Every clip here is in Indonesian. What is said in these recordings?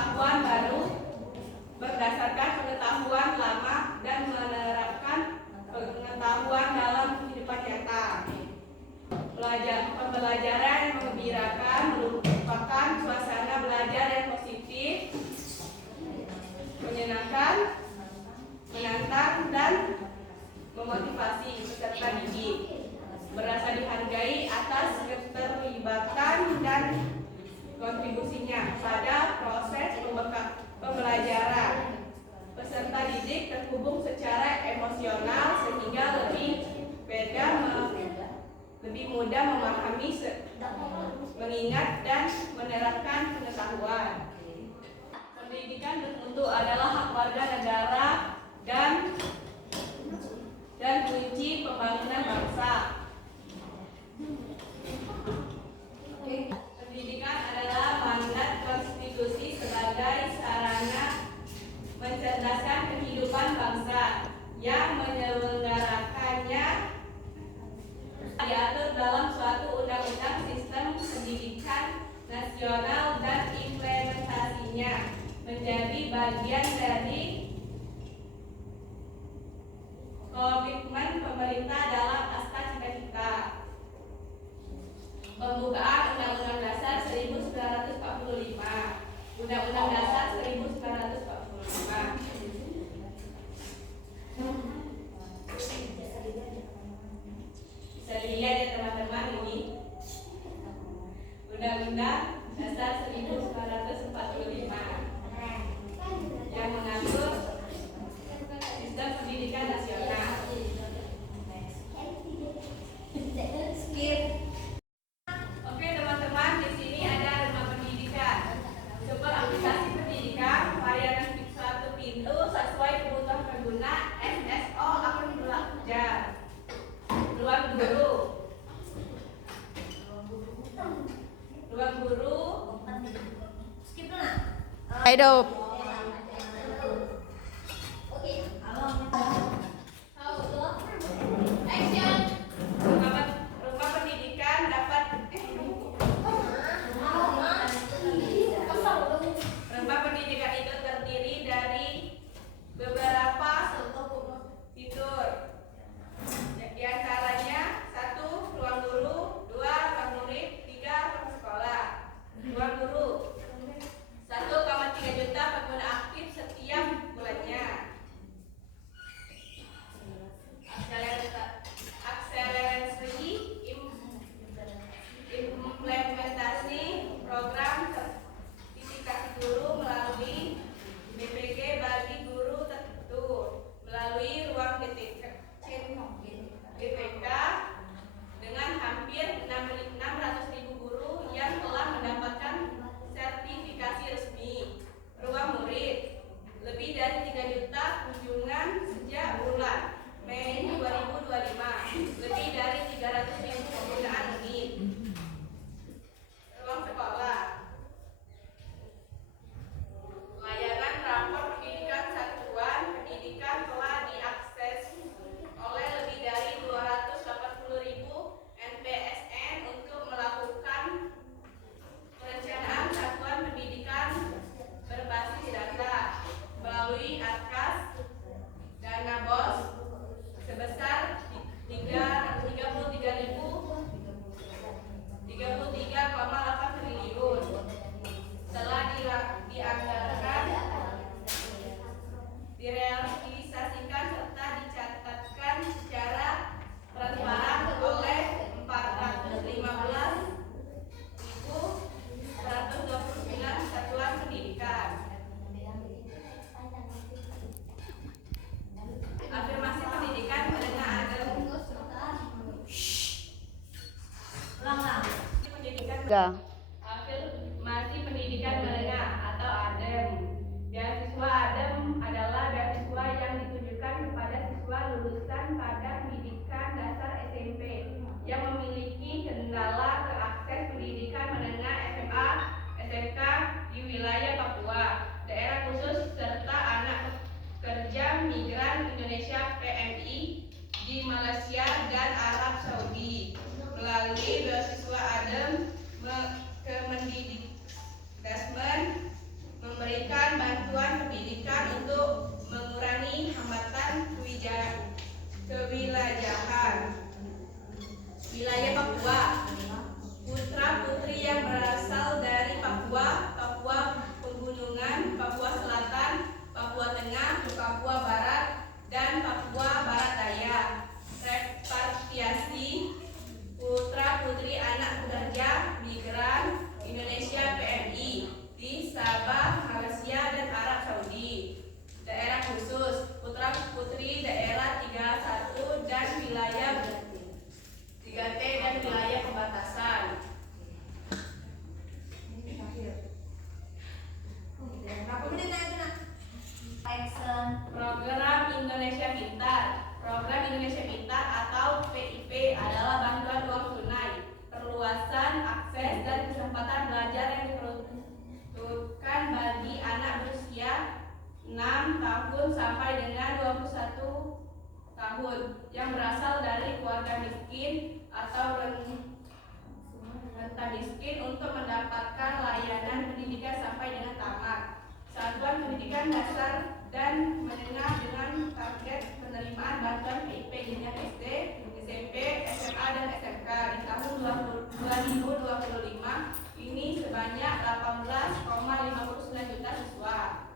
pengetahuan baru berdasarkan pengetahuan lama dan menerapkan pengetahuan dalam kehidupan nyata. Pembelajaran yang menggembirakan merupakan suasana belajar yang positif, menyenangkan, menantang, dan memotivasi peserta didik, merasa dihargai atas keterlibatan dan kontribusinya pada proses pembelajaran. Peserta didik terhubung secara emosional sehingga lebih mudah memahami, mengingat, dan menerapkan pengetahuan. Pendidikan bermutu adalah hak warga negara dan kunci pembangunan bangsa. Pendidikan adalah mandat konstitusi sebagai sarana mencerdaskan kehidupan bangsa. Yang menyelenggarakannya diatur dalam suatu undang-undang sistem pendidikan nasional dan implementasinya menjadi bagian dari komitmen pemerintah dalam Akta Cita-cita. Pembukaan Undang-Undang Dasar 1945. Undang-Undang Dasar 1945. Bisa dilihat ya teman-teman, ini Undang-Undang Dasar 1945 yang mengatur sistem pendidikan nasional. Oke teman-teman, di sini ada rumah pendidikan. Sumber aplikasi pendidikan, layanan satu pintu sesuai kebutuhan pengguna, SSO akan belajar. Ruang guru. Ruang guru. Ayo. Rumah pendidikan dapat rumah pendidikan itu terdiri dari beberapa fitur. Di antaranya 1. Ruang guru, 2. Ruang murid, 3. Ruang sekolah. Ruang guru 1,3 juta pengguna aktif setiap bulannya. Akselerasi implementasi program sertifikasi guru melalui BPG bagi guru tertentu melalui ruang GPK dengan hampir 600.000 guru yang telah mendapatkan sertifikasi resmi. Ruang murid lebih dari 3 juta kunjungan sejak bulan Mei 2025, lebih dari 300.000 penggunaan unit. Ruang sekolah, layanan rapor pendidikan satuan pendidikan telah diakses oleh lebih dari 280.000 NPSN untuk melakukan perencanaan satuan pendidikan berbasis data melalui ATKAS dana BOS sebesar 33,8 triliun telah dianggarkan, direalisasikan serta dicatatkan secara transparan oleh 415.129 satuan pendidikan. Afirmasi pendidikan menengah adem. Afirmasi pendidikan menengah atau ADEM. Beasiswa ADEM adalah beasiswa yang ditujukan kepada siswa lulusan pada pendidikan dasar SMP yang memiliki kendala akses pendidikan menengah SMA, SMK di wilayah Papua, daerah khusus serta anak kerja migran Indonesia PMI di Malaysia dan Arab Saudi. Melalui beasiswa ADEM satuan pendidikan untuk mengurangi hambatan kewilayahan. Wilayah Papua, putra-putri yang berasal dari Papua, Papua Pegunungan, Papua Selatan, Papua Tengah, Papua Barat, dan Papua Barat Daya. Repatriasi putra-putri anak pekerja migran Indonesia PMI di Sabah, Malaysia, dan Arab Saudi. Daerah khusus, putra-putri daerah 31 dan wilayah 3T dan wilayah pembatasan. Program Indonesia Pintar. Program Indonesia Pintar atau PIP adalah bantuan uang tunai, perluasan akses dan kesempatan belajar yang diperuntukkan bagi anak berusia 6 tahun sampai dengan 21 tahun yang berasal dari keluarga miskin atau rentan miskin untuk mendapatkan layanan pendidikan sampai dengan tamat. Satuan pendidikan dasar dan menengah dengan target penerimaan bantuan PIP jenjang SD, SMP, SMA, dan SMK di tahun 2025 ini sebanyak 18,59 juta siswa.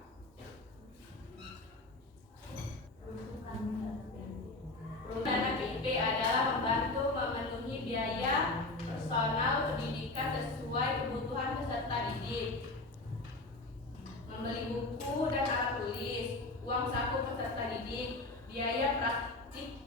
Dana PIP adalah membantu memenuhi biaya personal pendidikan sesuai kebutuhan peserta didik, membeli buku dan alat tulis, uang saku peserta didik, biaya praktik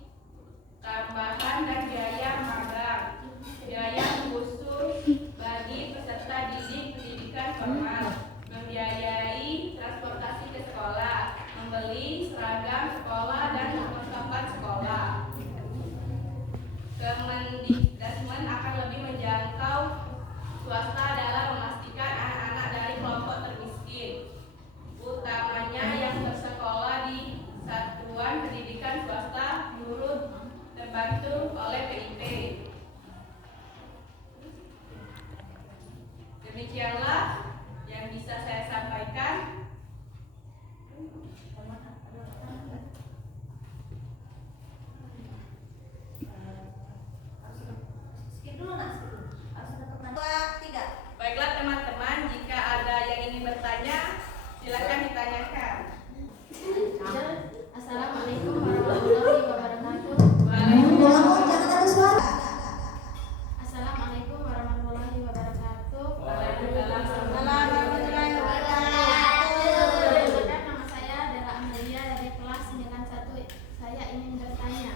tambahan dan biaya magang, biaya khusus bagi peserta didik pendidikan formal, membiayai transportasi ke sekolah, membeli seragam sekolah dan perlengkapan sekolah. Kemendikbud akan lebih menjangkau swasta dalam memastikan anak-anak dari kelompok termiskin, utamanya yang bersekolah di satuan pendidikan swasta turut terbantu oleh PIP. Demikianlah yang bisa saya sampaikan. Baiklah teman-teman, jika ada yang ingin bertanya, silakan ditanyakan. Assalamualaikum warahmatullahi wabarakatuh. Waalaikumsalam. Assalamualaikum warahmatullahi wabarakatuh. Waalaikumsalam. Perkenalkan, nama saya adalah Amelia dari kelas 91. Saya ingin bertanya,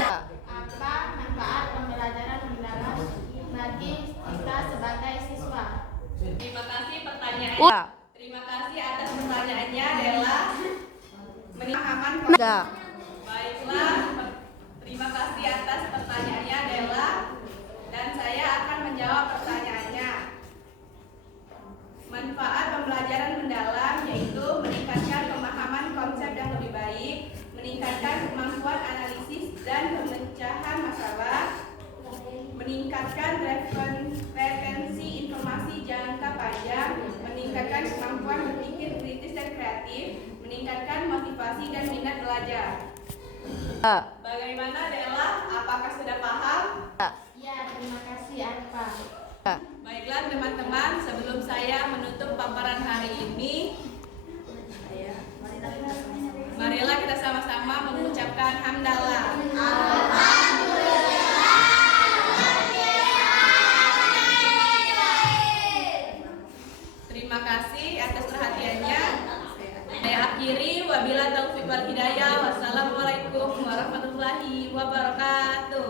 apa manfaat pembelajaran mendalam bagi kita sebagai siswa? Terima kasih pertanyaannya. Terima kasih atas pertanyaannya, Della. Pemahaman. Baiklah, terima kasih atas pertanyaannya, Della. Dan saya akan menjawab pertanyaannya. Manfaat pembelajaran mendalam yaitu meningkatkan pemahaman konsep yang lebih baik, meningkatkan kemampuan analisis dan pemecahan masalah, meningkatkan referensi informasi jangka panjang, meningkatkan kemampuan berpikir kritis dan kreatif, meningkatkan motivasi dan minat belajar. Bagaimana, Della? Apakah sudah paham? Ya, terima kasih Arfa. Baiklah teman-teman, sebelum saya menutup paparan hari ini, marilah kita sama-sama mengucapkan hamdalah. Terima kasih atas perhatiannya. Saya akhiri, wabillahi taufiq wal hidayah. Wassalamualaikum warahmatullahi wabarakatuh.